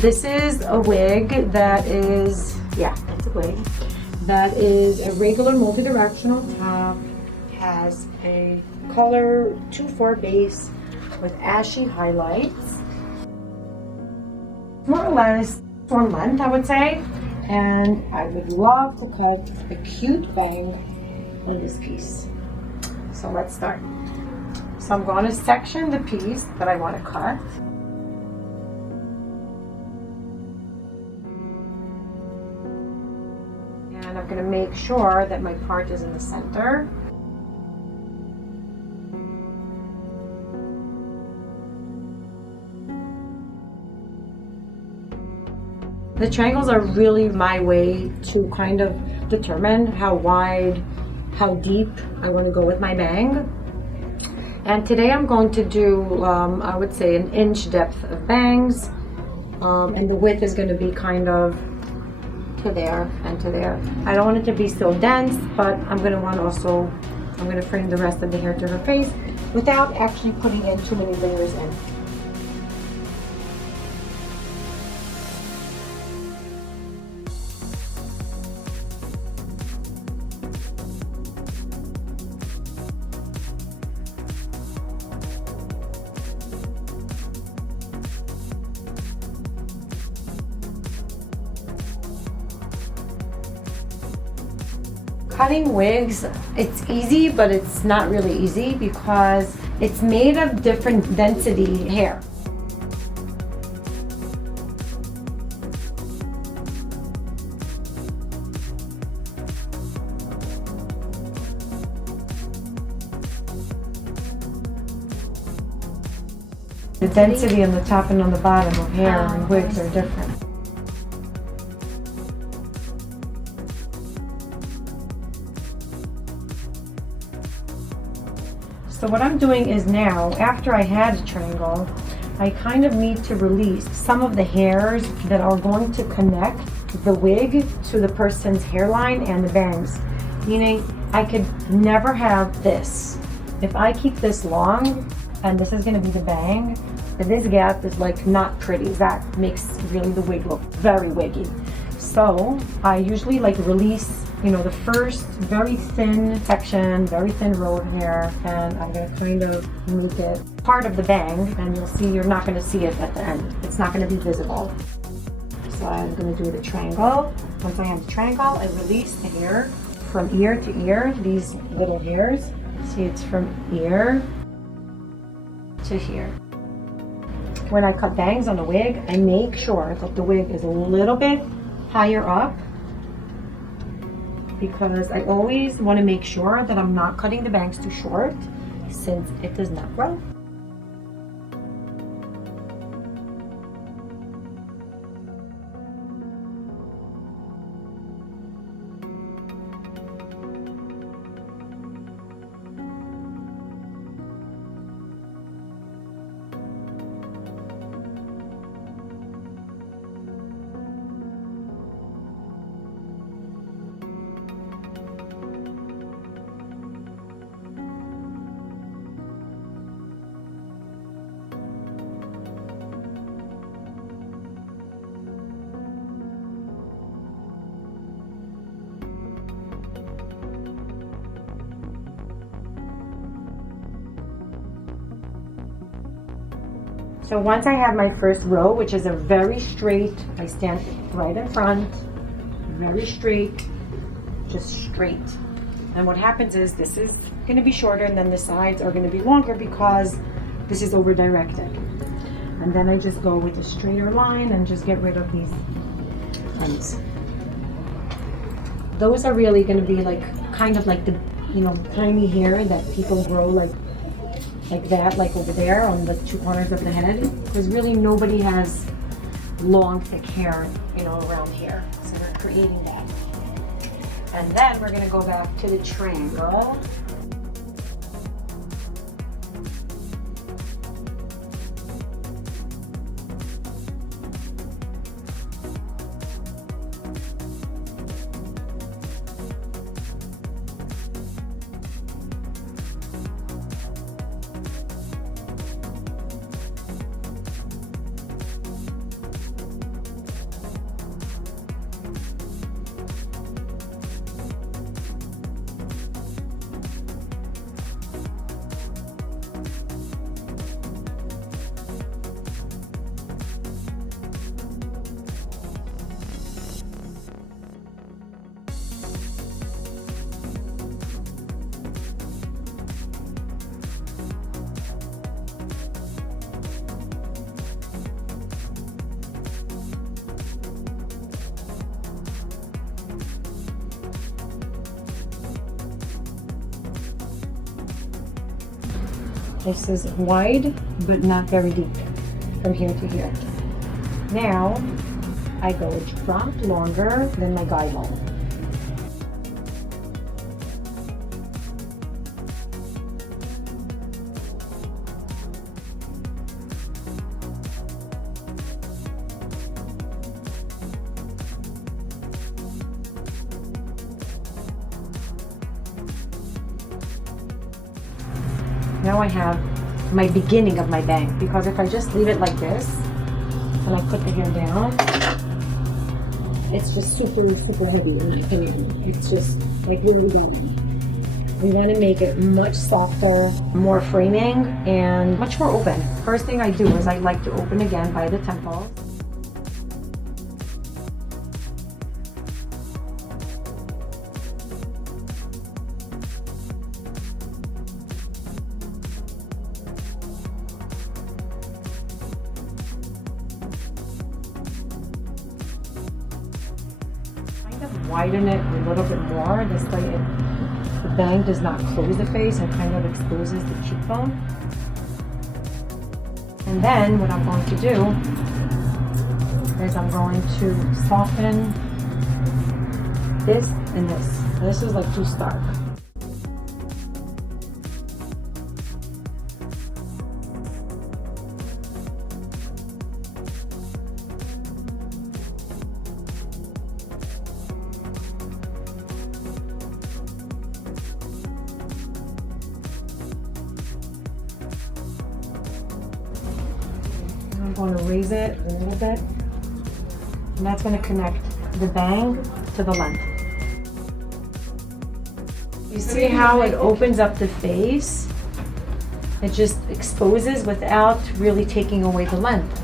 this is a wig that is, yeah, it's a wig. That is a regular multi-directional top, has a color 2-4 base with ashy highlights. More or less for length, I would say. And I would love to cut a cute bang on this piece. So let's start. So I'm going to section the piece that I want to cut. And I'm going to make sure that my part is in the center. The triangles are really my way to kind of determine how wide, how deep I want to go with my bang. And today I'm going to do, I would say, an inch depth of bangs. And the width is going to be kind of to there and to there. I don't want it to be so dense, but I'm going to want also, I'm going to frame the rest of the hair to her face without actually putting in too many layers in. Cutting wigs, it's easy, but it's not really easy because it's made of different density hair. The density on the top and on the bottom of hair and wigs are different. So what I'm doing is now, after I had a triangle, I kind of need to release some of the hairs that are going to connect the wig to the person's hairline and the bangs. Meaning, I could never have this. If I keep this long, and this is going to be the bang, this gap is like not pretty. That makes really the wig look very wiggy. So I usually like release, you know, the first very thin section, very thin row of hair, and I'm going to kind of make it part of the bang, and you'll see you're not going to see it at the end. It's not going to be visible. So I'm going to do the triangle. Once I have the triangle, I release the hair from ear to ear, these little hairs. See, it's from ear to here. When I cut bangs on a wig, I make sure that the wig is a little bit higher up, because I always want to make sure that I'm not cutting the bangs too short since it does not grow. So once I have my first row, which is a very straight, I stand right in front, very straight, just straight. And what happens is this is going to be shorter and then the sides are going to be longer because this is over directed. And then I just go with a straighter line and just get rid of these ends. Those are really going to be like, kind of like the, you know, tiny hair that people grow like that, like over there on the two corners of the head, because really nobody has long thick hair, you know, around here, so we're creating that. And then we're going to go back to the triangle. This is wide, but not very deep from here to here. Now, I go a drop longer than my guideline. Now I have my beginning of my bang, because if I just leave it like this and I put the hair down, it's just super heavy in my opinion. It's just like really. We want to make it much softer, more framing, and much more open. First thing I do is I like to open again by the temples. Widen it a little bit more, this way the bang does not close the face and kind of exposes the cheekbone. And then what I'm going to do is I'm going to soften this and this. This is like too stark. I'm going to raise it a little bit, and that's going to connect the bang to the length. You see how it opens up the face? It just exposes without really taking away the length.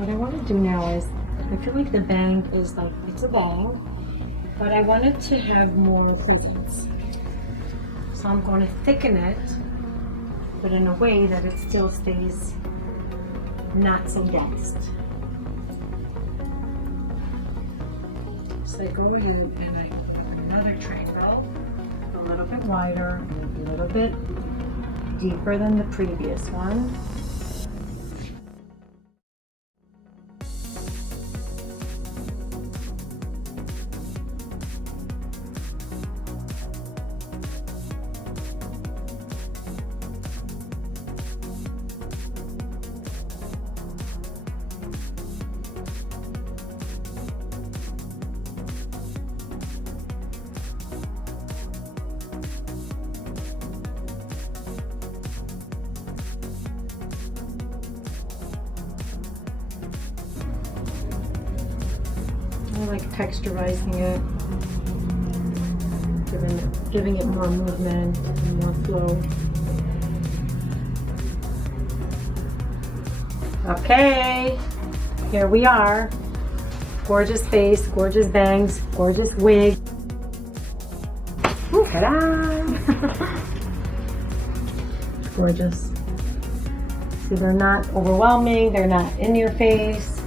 What I want to do now is, I feel like the bang is like, it's a bang, but I want it to have more fluence. So I'm going to thicken it, but in a way that it still stays not so dense. So I go in and I do another triangle, a little bit wider, and a little bit deeper than the previous one. like texturizing it, giving it more movement and more flow. Okay, here we are. Gorgeous face, gorgeous bangs, gorgeous wig. Ooh, ta-da! Gorgeous. See, they're not overwhelming, they're not in your face.